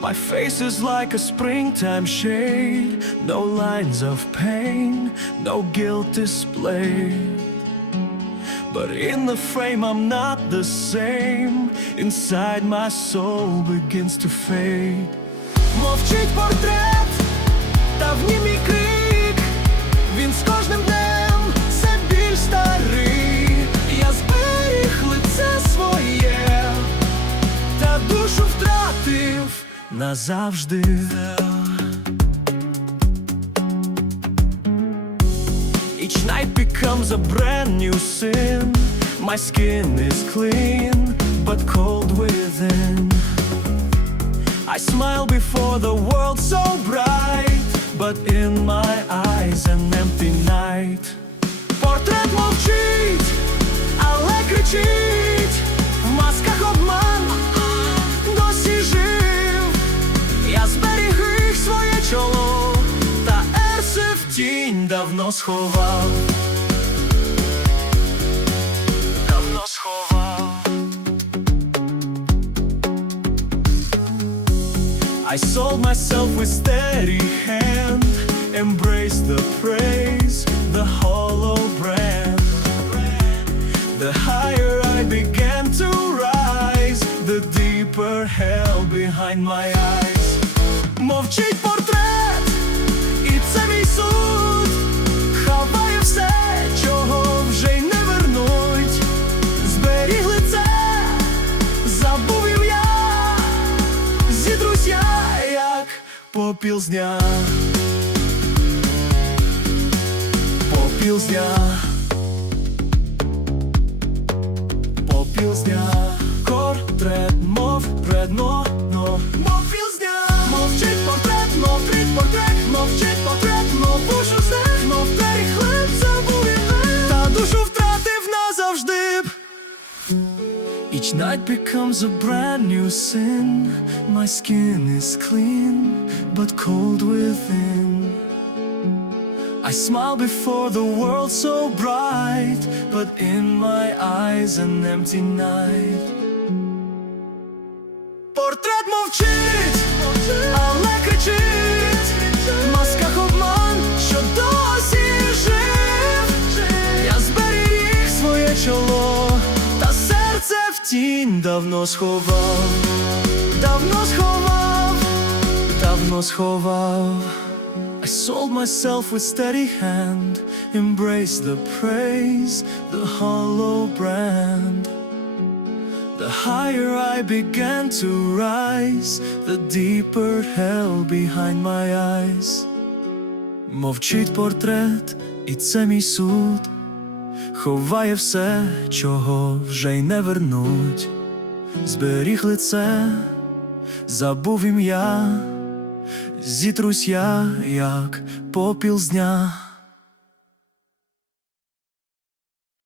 My face is like a springtime shade, no lines of pain, no guilt displayed. But in the frame, I'm not the same. Inside, my soul begins to fade. Мовчить портрет, назавжди. Each night becomes a brand new sin. My skin is clean, but cold within. I smile before the world so bright, but in my eyes an empty night. Портрет мовчить, але кричить, давно сховав. Давно сховав. I sold myself with steady hand, embraced the praise, the hollow brand. The higher I began to rise, the deeper hell behind my eyes. Мовчить портрет, і це мій суд. Попілзня, попілзня, попілзня. night becomes a brand new sin. My skin is clean, but cold within. I smile before the world so bright, but in my eyes an empty night. Портрет мовчить, але кричить, в масках обман, що досі жив. Я зберіг своє чоло, та серце в тінь давно сховав, давно сховав, давно сховав. I sold myself with steady hand, embraced the praise, the hollow brand. The higher I began to rise, the deeper hell behind my eyes. Мовчить портрет, і це мій суд. Ховає все, чого вже й не вернуть. Зберіг лице, забув ім'я, зітрусь я, як попіл з дня.